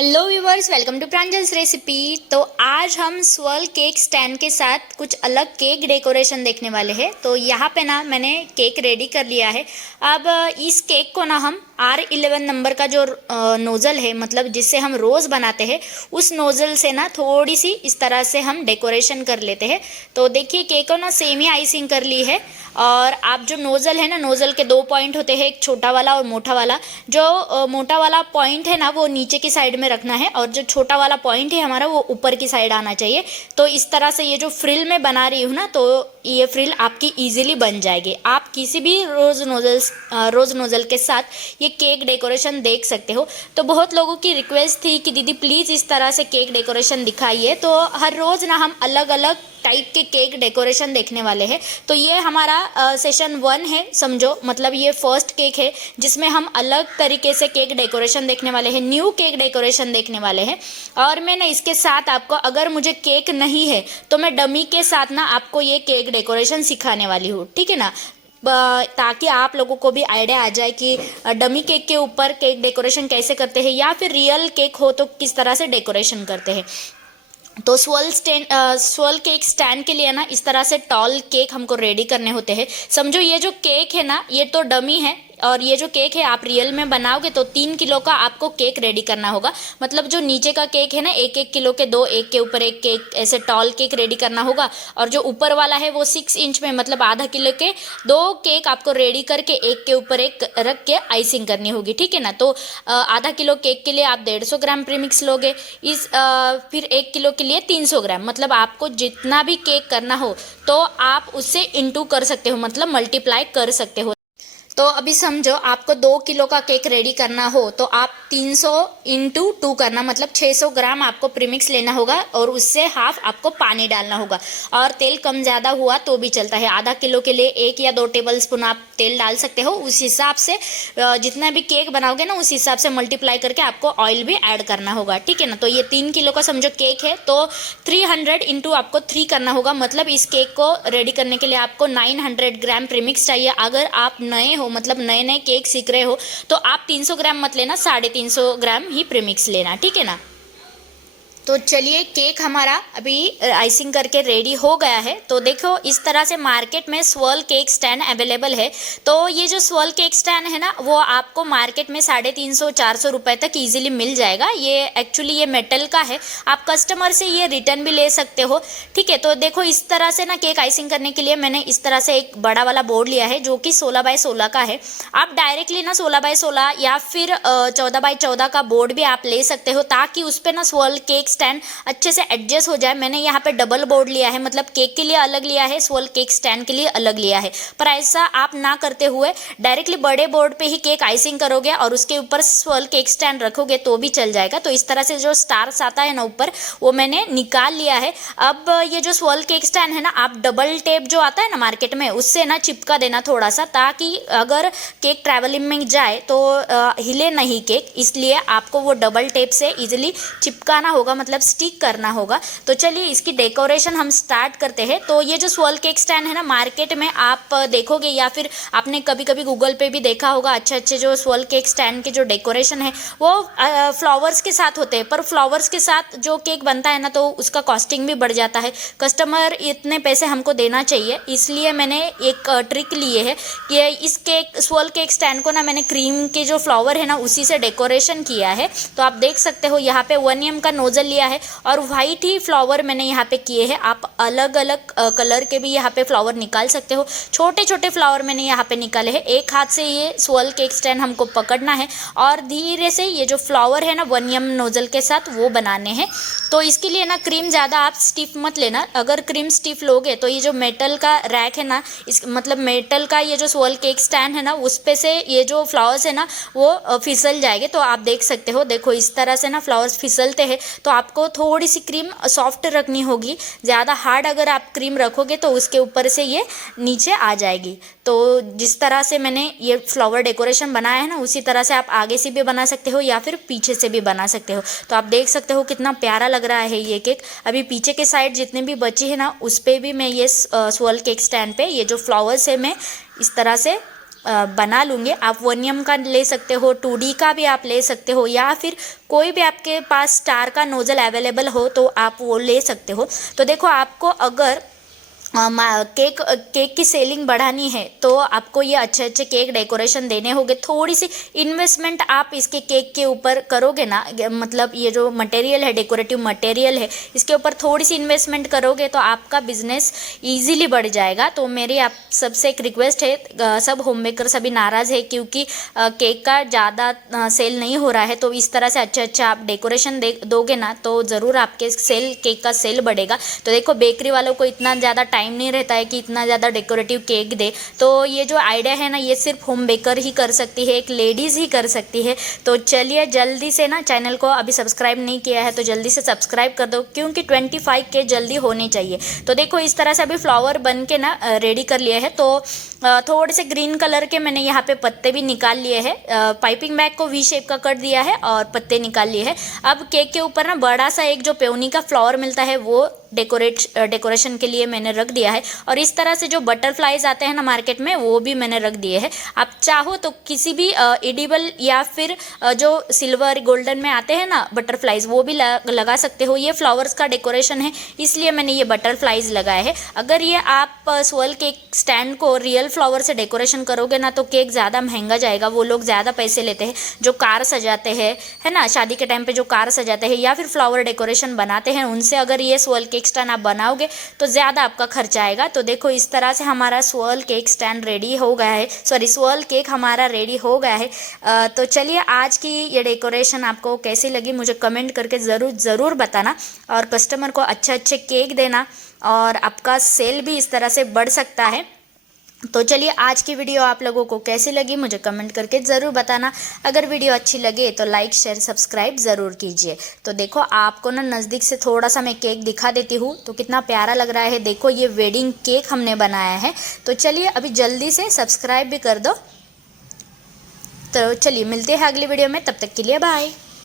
Hello viewers, welcome to Pranjal's recipe. तो आज हम स्वर्ल केक स्टैंड के साथ कुछ अलग केक डेकोरेशन देखने वाले हैं। तो यहाँ पे ना मैंने केक रेडी कर लिया है। अब इस केक को ना हम R11 नंबर का जो नोज़ल है, मतलब जिससे हम रोज़ बनाते हैं, उस नोज़ल से ना थोड़ी सी इस तरह से हम डेकोरेशन कर लेते हैं। तो देखिए केक को ना सेमी आइसिंग कर ली है। और आप जो नोज़ल है ना, नोज़ल के दो पॉइंट होते हैं, एक छोटा वाला और मोटा वाला। जो मोटा वाला पॉइंट है ना वो नीचे की साइड में रखना है, और जो छोटा वाला पॉइंट है हमारा वो ऊपर की साइड आना चाहिए। तो इस तरह से ये जो फ्रिल मैं बना रही हूँ ना, तो ये फ्रिल आपकी इजीली बन जाएगी। आप किसी भी रोज़ नोज़ल के साथ ये केक डेकोरेशन देख सकते हो। तो बहुत लोगों की रिक्वेस्ट थी कि दीदी प्लीज़ इस तरह से केक डेकोरेशन दिखाइए। तो हर रोज़ ना हम अलग अलग टाइप के केक डेकोरेशन देखने वाले हैं। तो ये हमारा सेशन 1 है समझो, मतलब ये फर्स्ट केक है जिसमें हम अलग तरीके से केक डेकोरेशन देखने वाले हैं, न्यू केक डेकोरेशन देखने वाले हैं। और मैं ना इसके साथ आपको, अगर मुझे केक नहीं है तो मैं डमी के साथ ना आपको ये केक डेकोरेशन सिखाने वाली हूँ, ठीक है ना। ताकि आप लोगों को भी आइडिया आ जाए कि डमी केक के ऊपर केक डेकोरेशन कैसे करते हैं, या फिर रियल केक हो तो किस तरह से डेकोरेशन करते हैं। तो स्वर्ल केक स्टैंड के लिए ना इस तरह से टॉल केक हमको रेडी करने होते हैं। समझो ये जो केक है ना, ये तो डमी है, और ये जो केक है आप रियल में बनाओगे तो 3 किलो का आपको केक रेडी करना होगा। मतलब जो नीचे का केक है ना, 1-1 किलो के दो, एक के ऊपर एक केक, ऐसे टॉल केक रेडी करना होगा। और जो ऊपर वाला है वो 6 इंच में, मतलब आधा किलो के 2 केक आपको रेडी करके एक के ऊपर एक रख के आइसिंग करनी होगी, ठीक है ना। तो आधा किलो केक के लिए आप 150 ग्राम प्रीमिक्स लोगे। फिर 1 किलो के लिए 300 ग्राम, मतलब आपको जितना भी केक करना हो तो आप उससे इंटू कर सकते हो, मतलब मल्टीप्लाई कर सकते हो। तो अभी समझो आपको 2 किलो का केक रेडी करना हो तो आप 300 इंटू 2 करना, मतलब 600 ग्राम आपको प्रीमिक्स लेना होगा, और उससे हाफ आपको पानी डालना होगा। और तेल कम ज़्यादा हुआ तो भी चलता है। आधा किलो के लिए 1 या 2 टेबल स्पून आप तेल डाल सकते हो। उस हिसाब से जितना भी केक बनाओगे ना, उस हिसाब से मल्टीप्लाई करके आपको ऑयल भी ऐड करना होगा, ठीक है ना। तो ये 3 किलो का समझो केक है, तो 300 इंटू आपको 3 करना होगा। मतलब इस केक को रेडी करने के लिए आपको 900 ग्राम प्रीमिक्स चाहिए। अगर आप नए हो, मतलब नए नए केक सीख रहे हो, तो आप 300 ग्राम मत लेना, 350 ग्राम ही प्रीमिक्स लेना, ठीक है ना। तो चलिए केक हमारा अभी आइसिंग करके रेडी हो गया है। तो देखो इस तरह से मार्केट में स्वर्ल केक स्टैंड अवेलेबल है। तो ये जो स्वर्ल केक स्टैंड है ना, वो आपको मार्केट में 350-400 रुपये तक इजीली मिल जाएगा। ये एक्चुअली ये मेटल का है, आप कस्टमर से ये रिटर्न भी ले सकते हो, ठीक है। तो देखो इस तरह से ना केक आइसिंग करने के लिए मैंने इस तरह से एक बड़ा वाला बोर्ड लिया है जो कि 16x16 का है। आप डायरेक्टली ना 16x16 या फिर 14x14 का बोर्ड भी आप ले सकते हो, ताकि उस पर ना स्वर्ल केक स्टैंड अच्छे से एडजस्ट हो जाए। मैंने यहाँ पे डबल बोर्ड लिया है, मतलब केक के लिए अलग लिया है, स्वर्ल केक स्टैंड के लिए अलग लिया है। पर ऐसा आप ना करते हुए डायरेक्टली बड़े बोर्ड पे ही केक आइसिंग करोगे और उसके ऊपर स्वर्ल केक स्टैंड रखोगे तो भी चल जाएगा। तो इस तरह से जो स्टार्स आता है ना ऊपर, वो मैंने निकाल लिया है। अब ये जो स्वर्ल केक स्टैंड है ना, आप डबल टेप जो आता है ना मार्केट में, उससे ना चिपका देना थोड़ा सा, ताकि अगर केक ट्रैवलिंग में जाए तो हिले नहीं केक। इसलिए आपको वो डबल टेप से इजीली चिपकाना होगा, मतलब स्टिक करना होगा। तो चलिए इसकी डेकोरेशन हम स्टार्ट करते हैं। तो ये जो स्वर्ल केक स्टैंड है ना, मार्केट में आप देखोगे, या फिर आपने कभी कभी गूगल पे भी देखा होगा, अच्छे अच्छे जो स्वर्ल केक स्टैंड के जो डेकोरेशन है वो फ्लावर्स के साथ होते हैं। पर फ्लावर्स के साथ जो केक बनता है ना, तो उसका कॉस्टिंग भी बढ़ जाता है। कस्टमर इतने पैसे हमको देना चाहिए, इसलिए मैंने एक ट्रिक ली है कि इस केक स्वर्ल केक स्टैंड को ना मैंने क्रीम के जो फ्लावर है ना उसी से डेकोरेशन किया है। तो आप देख सकते हो यहाँ पे 1 mm का नोजल लिया है, और वाइट ही फ्लावर मैंने यहाँ पे किए हैं। आप अलग अलग कलर के भी यहाँ पे फ्लावर निकाल सकते हो। छोटे छोटे फ्लावर मैंने यहाँ पे निकाले हैं। एक हाथ से ये स्वर्ल केक स्टैंड हमको पकड़ना है, और धीरे से ये जो फ्लावर है ना 1 mm नोजल के साथ वो बनाने हैं। तो इसके लिए ना क्रीम ज़्यादा आप स्टिफ मत लेना। अगर क्रीम स्टिफ लोगे तो ये जो मेटल का रैक है ना, इस मतलब मेटल का ये जो स्वर्ल केक स्टैंड है ना, उस पे से ये जो फ्लावर्स है ना वो फिसल जाएंगे। तो आप देख सकते हो, देखो इस तरह से ना फ्लावर्स फिसलते हैं। तो आपको थोड़ी सी क्रीम सॉफ्ट रखनी होगी। ज़्यादा हार्ड अगर आप क्रीम रखोगे तो उसके ऊपर से ये नीचे आ जाएगी। तो जिस तरह से मैंने ये फ्लावर डेकोरेशन बनाया है ना, उसी तरह से आप आगे से भी बना सकते हो या फिर पीछे से भी बना सकते हो। तो आप देख सकते हो कितना प्यारा लग रहा है ये केक। अभी पीछे के साइड जितने भी बची है ना, उस पर भी मैं ये स्वर्ल केक स्टैंड पे ये जो फ्लावर्स है मैं इस तरह से बना लूँगी। आप 1mm का ले सकते हो, 2D का भी आप ले सकते हो, या फिर कोई भी आपके पास स्टार का नोज़ल अवेलेबल हो तो आप वो ले सकते हो। तो देखो, आपको अगर केक की सेलिंग बढ़ानी है तो आपको ये अच्छे अच्छे केक डेकोरेशन देने होंगे। थोड़ी सी इन्वेस्टमेंट आप इसके केक के ऊपर करोगे ना, मतलब ये जो मटेरियल है, डेकोरेटिव मटेरियल है, इसके ऊपर थोड़ी सी इन्वेस्टमेंट करोगे तो आपका बिजनेस इजीली बढ़ जाएगा। तो मेरी आप सबसे एक रिक्वेस्ट है, सब होम मेकर्स अभी नाराज़ है क्योंकि केक का ज़्यादा सेल नहीं हो रहा है, तो इस तरह से अच्छे अच्छे आप डेकोरेशन दोगे ना तो ज़रूर आपके केक का सेल बढ़ेगा। तो देखो, बेकरी वालों को इतना ज़्यादा टाइम नहीं रहता है कि इतना ज़्यादा डेकोरेटिव केक दे, तो ये जो आइडिया है ना, ये सिर्फ होम बेकर ही कर सकती है, एक लेडीज़ ही कर सकती है। तो चलिए जल्दी से ना, चैनल को अभी सब्सक्राइब नहीं किया है तो जल्दी से सब्सक्राइब कर दो, क्योंकि 25K जल्दी होने चाहिए। तो देखो, इस तरह से अभी फ्लावर बन के ना रेडी कर लिए है। तो थोड़े से ग्रीन कलर के मैंने यहाँ पे पत्ते भी निकाल लिए हैं। पाइपिंग बैग को वी शेप का कर दिया है और पत्ते निकाल लिए हैं। अब केक के ऊपर ना बड़ा सा एक जो पेवनी का फ्लावर मिलता है वो डेकोरेशन के लिए मैंने रख दिया है। और इस तरह से जो बटरफ्लाइज आते हैं ना मार्केट में, वो भी मैंने रख दिए हैं। आप चाहो तो किसी भी एडिबल या फिर जो सिल्वर गोल्डन में आते हैं ना बटरफ्लाइज, वो भी लगा सकते हो। ये फ्लावर्स का डेकोरेशन है, इसलिए मैंने ये बटरफ्लाइज लगाए हैं। अगर ये आप स्वर्ल केक स्टैंड को रियल फ्लावर से डेकोरेशन करोगे ना तो केक ज़्यादा महंगा जाएगा। वो लोग ज़्यादा पैसे लेते हैं जो कार सजाते हैं, है ना, शादी के टाइम पे जो कार सजाते हैं या फिर फ्लावर डेकोरेशन बनाते हैं, उनसे अगर ये स्वर्ल केक स्टैंड आप बनाओगे तो ज़्यादा आपका खर्चा आएगा। तो देखो, इस तरह से हमारा स्वर्ल केक स्टैंड रेडी हो गया है, सॉरी स्वर्ल केक हमारा रेडी हो गया है। तो चलिए, आज की ये डेकोरेशन आपको कैसी लगी मुझे कमेंट करके ज़रूर बताना, और कस्टमर को अच्छे अच्छे केक देना, और आपका सेल भी इस तरह से बढ़ सकता है। तो चलिए, आज की वीडियो आप लोगों को कैसी लगी मुझे कमेंट करके ज़रूर बताना। अगर वीडियो अच्छी लगे तो लाइक शेयर सब्सक्राइब ज़रूर कीजिए। तो देखो, आपको ना नज़दीक से थोड़ा सा मैं केक दिखा देती हूँ तो कितना प्यारा लग रहा है। देखो, ये वेडिंग केक हमने बनाया है। तो चलिए, अभी जल्दी से सब्सक्राइब भी कर दो। तो चलिए, मिलते हैं अगली वीडियो में, तब तक के लिए बाय।